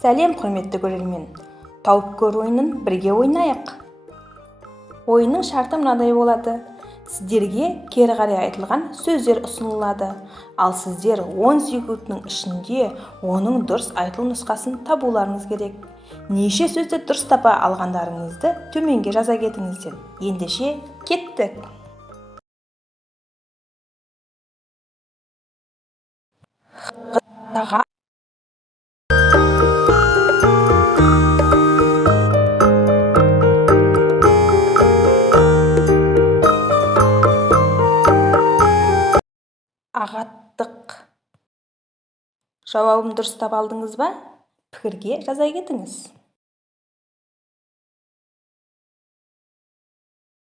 Сәлем, құрметті көрермен. Тауып көр ойынын бірге ойнайық. Ойынның шарты мынадай болады. Сіздерге кері қарай айтылған сөздер ұсынылады. Ал сіздер 10 секундтың ішінде оның дұрыс айтылу нұсқасын табуларыңыз керек. Неше сөзді дұрыс тапа алғандарыңызды төменге жаза кетіңіздер. Ендеше кеттік. Ағаттық. Жауабын дұрыс таба алдыңыз ба? Пікірге жаза кетіңіз.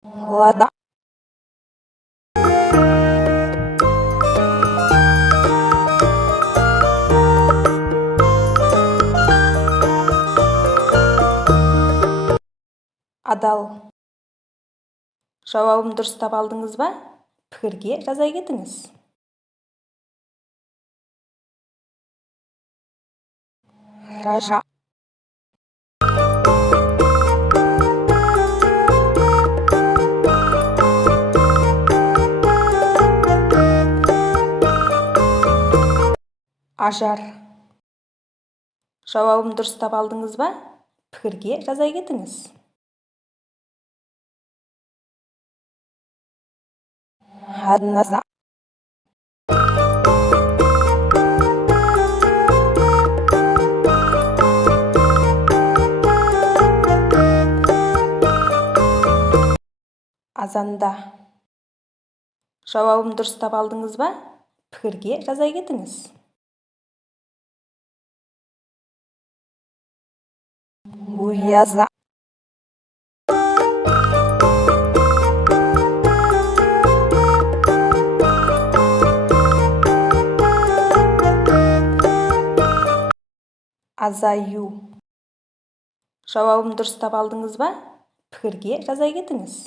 Лада. Адал. Жауабын дұрыс таба алдыңыз ба? Пікірге жаза кетіңіз. Ража. Ажар. Жауабын дұрыс таба алдыңыз ба? Пікірге жаза кетіңіз. Адназа. Азанда. Жауабын дұрыс таба алдыңыз ба? Пікірге жаза кетіңіз. Уяза. Азаю. Жауабын дұрыс таба алдыңыз ба? Пікірге жаза кетіңіз.